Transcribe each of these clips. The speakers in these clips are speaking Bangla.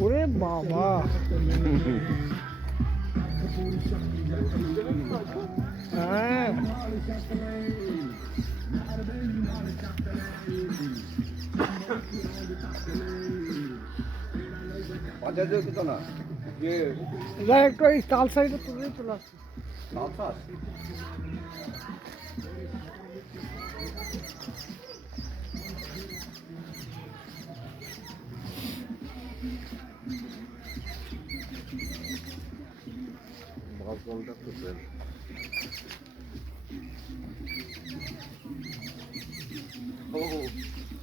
ওরে বাবা হ্যাঁ তো না একটু এই তাল সাইডে তুলে চলে আসছে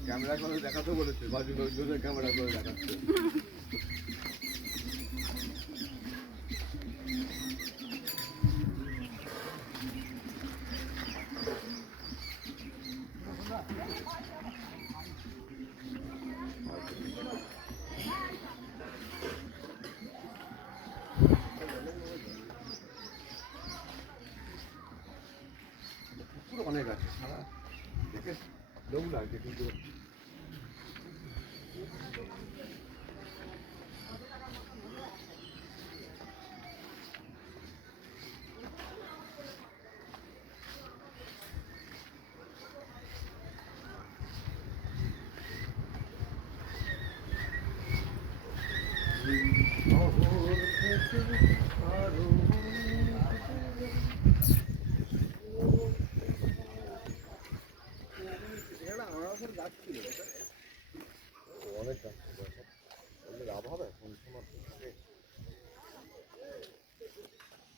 ক্যামেরা করে দেখাতে বলেছে, বাজু লোকজনের ক্যামেরা করে দেখাচ্ছে। অনেক আছে সারা দেখে লোক লাগছে কিন্তু অনেক গাছ লাভ হবে কোন সময়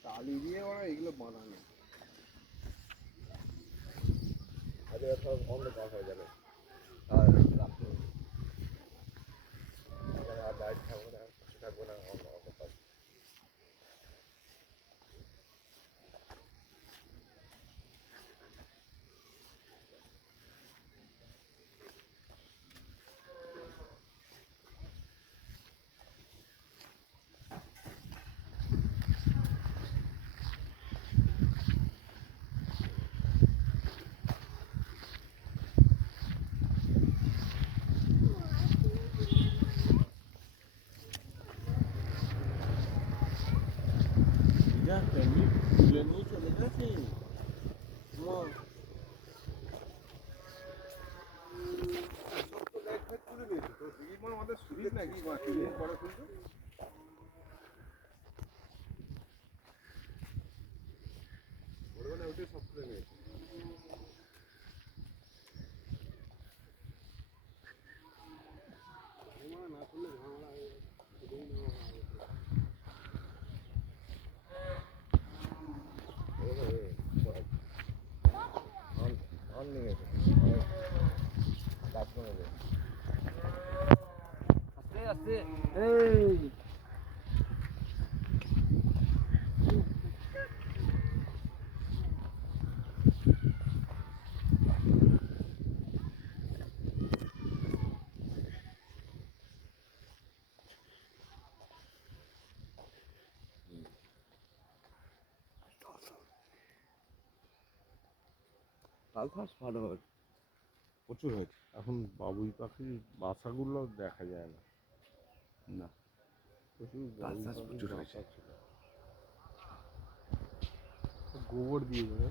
টালি দিয়ে ওরা এগুলো বানানো আজ সব অন্ধকার হয়ে যাবে আর রাত্রে আর লাইট থাকবে না থাকবে না অন্ধকার তুলে নিয়ে চলে গেছে আমাদের সুবিধ নাকি পরে খুলছো ওটাই সব তুলে নিয়েছে না করলে ঝামেলা হয়ে আস্তে এই তালফাস ভালো হয় প্রচুর হয়েছে এখন বাবুই পাখির বাসাগুলো দেখা যায় না না প্রচুর তালফাস প্রচুর হয়েছে ছিল গোবর দিয়ে দেবে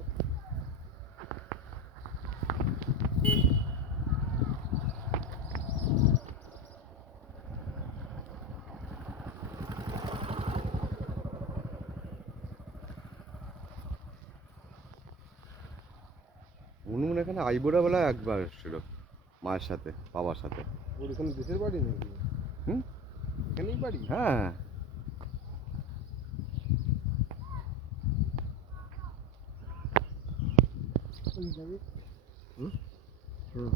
মনে এখানে আইবোড়া বেলা একবার এসেছিল মায়ের সাথে বাবার সাথে ওর এখানে দেশের বাড়ি নাকি হুম এখানেই বাড়ি হ্যাঁ ওই যাবি হুম